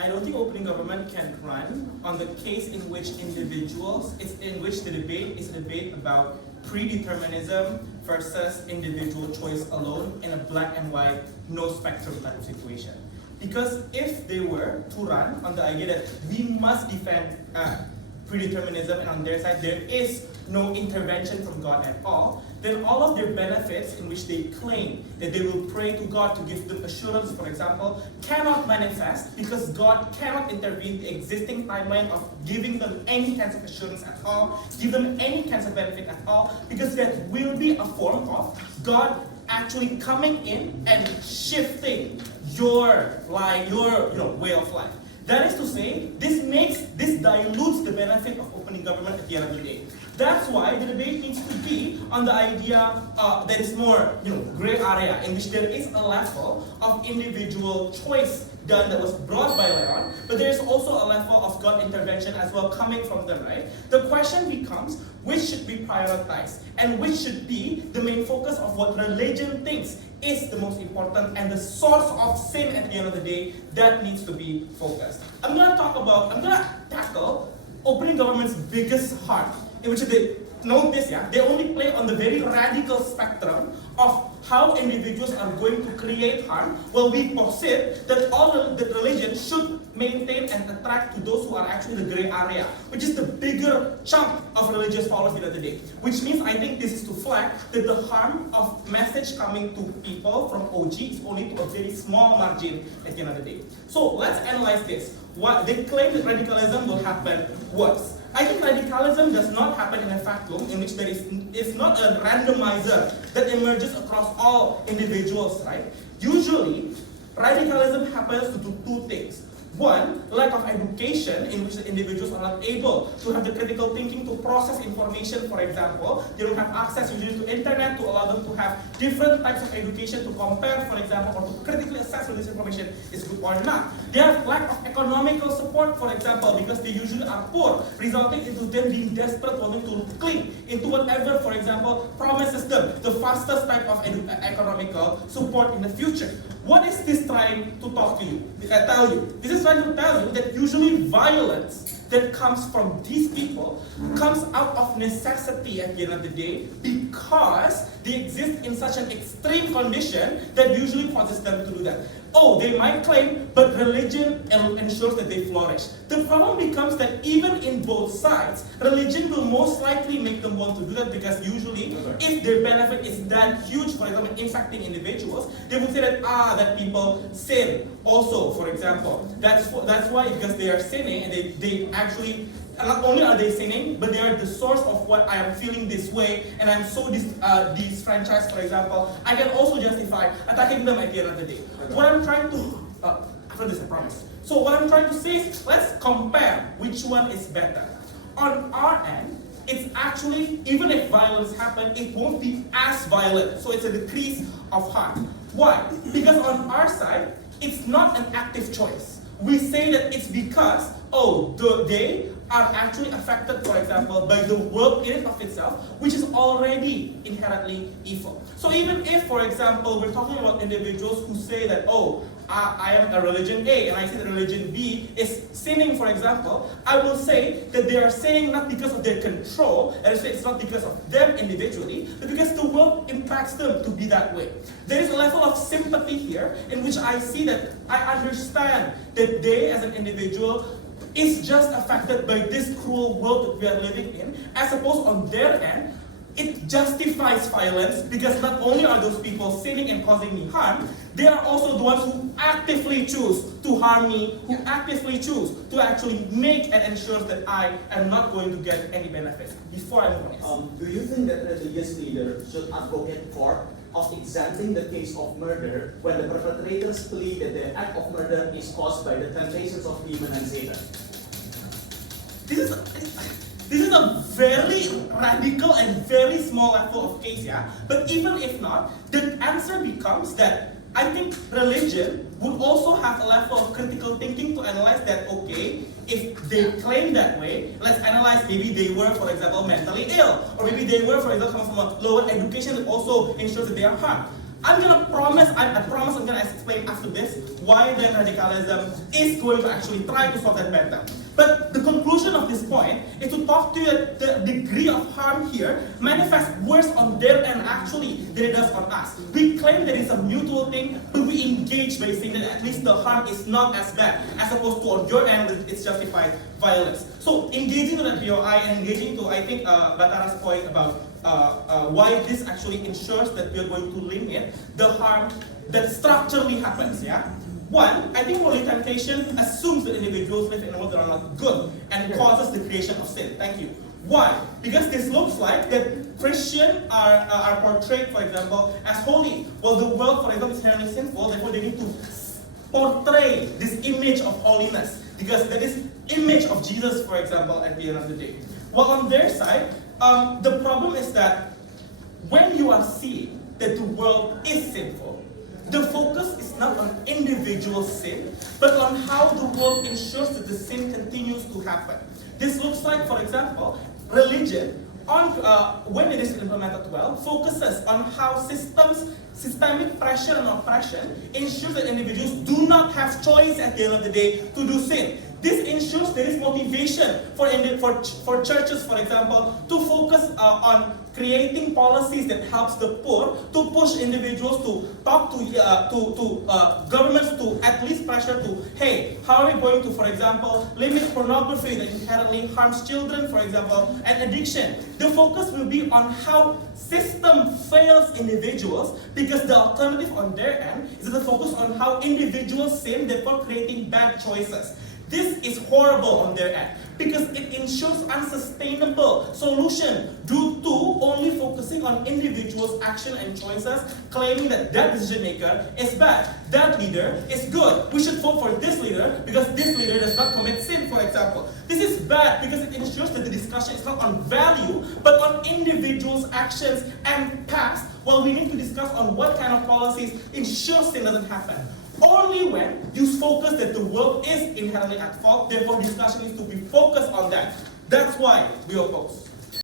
I don't think opening government can run on the case in which individuals, in which the debate is a debate about predeterminism versus individual choice alone in a black and white, no spectrum type of situation. Because if they were to run on the idea that we must defend predeterminism and on their side there is no intervention from God at all, then all of their benefits in which they claim that they will pray to God to give them assurance, for example, cannot manifest because God cannot intervene in the existing timeline of giving them any kinds of assurance at all, give them any kinds of benefit at all, because that will be a form of God actually coming in and shifting your way of life. That is to say, this dilutes the benefit of opening government at the end of the day. That's why the debate needs to be on the idea that is more, gray area, in which there is a level of individual choice done that was brought by Leon, but there is also a level of God intervention as well coming from them, right? The question becomes, which should be prioritized and which should be the main focus of what religion thinks is the most important and the source of sin at the end of the day that needs to be focused. I'm gonna tackle opening government's biggest heart, in which they notice, they only play on the very radical spectrum of how individuals are going to create harm, while we posit that all the religion should maintain and attract to those who are actually the gray area, which is the bigger chunk of religious followers at the end of the day. Which means I think this is to flag that the harm of message coming to people from OG is only to a very small margin at the end of the day. So let's analyze this. What they claim that radicalism will happen worse. I think radicalism does not happen in a vacuum in which there is, it's not a randomizer that emerges across all individuals, right? Usually, radicalism happens to do two things. One, lack of education in which the individuals are not able to have the critical thinking to process information, for example. They don't have access usually to internet to allow them to have different types of education to compare, for example, or to critically assess whether this information is good or not. They have lack of economical support, for example, because they usually are poor, resulting into them being desperate, wanting to cling into whatever, for example, promises them the fastest type of economical support in the future. What is this trying to tell you? This is trying to tell you that usually violence that comes from these people comes out of necessity at the end of the day because they exist in such an extreme condition that usually causes them to do that. Oh, they might claim, but religion ensures that they flourish. The problem becomes that even in both sides, religion will most likely make them want to do that because usually, if their benefit is that huge, for example, impacting individuals, they would say that, that people sin also, for example. That's why, because they are sinning, and they actually, not only are they sinning, but they are the source of what I am feeling this way, and I'm so disfranchised, for example. I can also justify attacking them at the end of the day. What I'm trying to, after this I promise. So what I'm trying to say is, let's compare which one is better. On our end, it's actually, even if violence happens, it won't be as violent. So it's a decrease of harm. Why? Because on our side, it's not an active choice. We say that it's because, they are actually affected, for example, by the world in and of itself, which is already inherently evil. So even if, for example, we're talking about individuals who say that, I am a religion A, and I say that religion B is sinning, for example, I will say that they are sinning not because of their control, and I say it's not because of them individually, but because the world impacts them to be that way. There is a level of sympathy here in which I see that I understand that they, as an individual, is just affected by this cruel world that we are living in, as opposed on their end, it justifies violence because not only are those people sinning and causing me harm, they are also the ones who actively choose to harm me, who actively choose to actually make and ensure that I am not going to get any benefits. Before I move on. Do you think that religious leaders should advocate for of exempting the case of murder when the perpetrators plead that the act of murder is caused by the temptations of demon and Satan? This is a very radical and very small level of case, But even if not, the answer becomes that I think religion would also have a level of critical thinking to analyze that, okay, if they claim that way, let's analyze maybe they were, for example, mentally ill, or maybe they were, for example, coming from a lower education that also ensures that they are harmed. I promise I'm gonna explain after this why then radicalism is going to actually try to solve that better. But the conclusion of this point is to talk to you that the degree of harm here manifests worse on them and actually than it does on us. We claim that it's a mutual thing, but we engage by saying that at least the harm is not as bad, as opposed to on your end it's justified violence. So engaging to that BOI and engaging to, I think, Batara's point about why this actually ensures that we are going to limit the harm that structurally happens, yeah? One, I think worldly temptation assumes that individuals live in a world that are not good and causes the creation of sin. Thank you. Why? Because this looks like that Christians are portrayed, for example, as holy. Well, the world, for example, is inherently sinful, therefore they need to portray this image of holiness. Because that is image of Jesus, for example, at the end of the day. Well, on their side, the problem is that when you are seeing that the world is sinful, the focus is not on individual sin, but on how the world ensures that the sin continues to happen. This looks like, for example, religion, when it is implemented well, focuses on how systemic pressure and oppression ensures that individuals do not have choice at the end of the day to do sin. This ensures there is motivation for churches, for example, to focus on creating policies that helps the poor, to push individuals to talk to governments to at least pressure to, hey, how are we going to, for example, limit pornography that inherently harms children, for example, and addiction. The focus will be on how system fails individuals, because the alternative on their end is the focus on how individuals sin, therefore creating bad choices. This is horrible on their end because it ensures unsustainable solution due to only focusing on individuals' action and choices, claiming that that decision maker is bad, that leader is good. We should vote for this leader because this leader does not commit sin, for example. This is bad because it ensures that the discussion is not on value but on individuals' actions and past. Well, we need to discuss on what kind of policies ensure sin doesn't happen. Only when you focus that the world is inherently at fault, therefore discussion needs to be focused on that. That's why we oppose.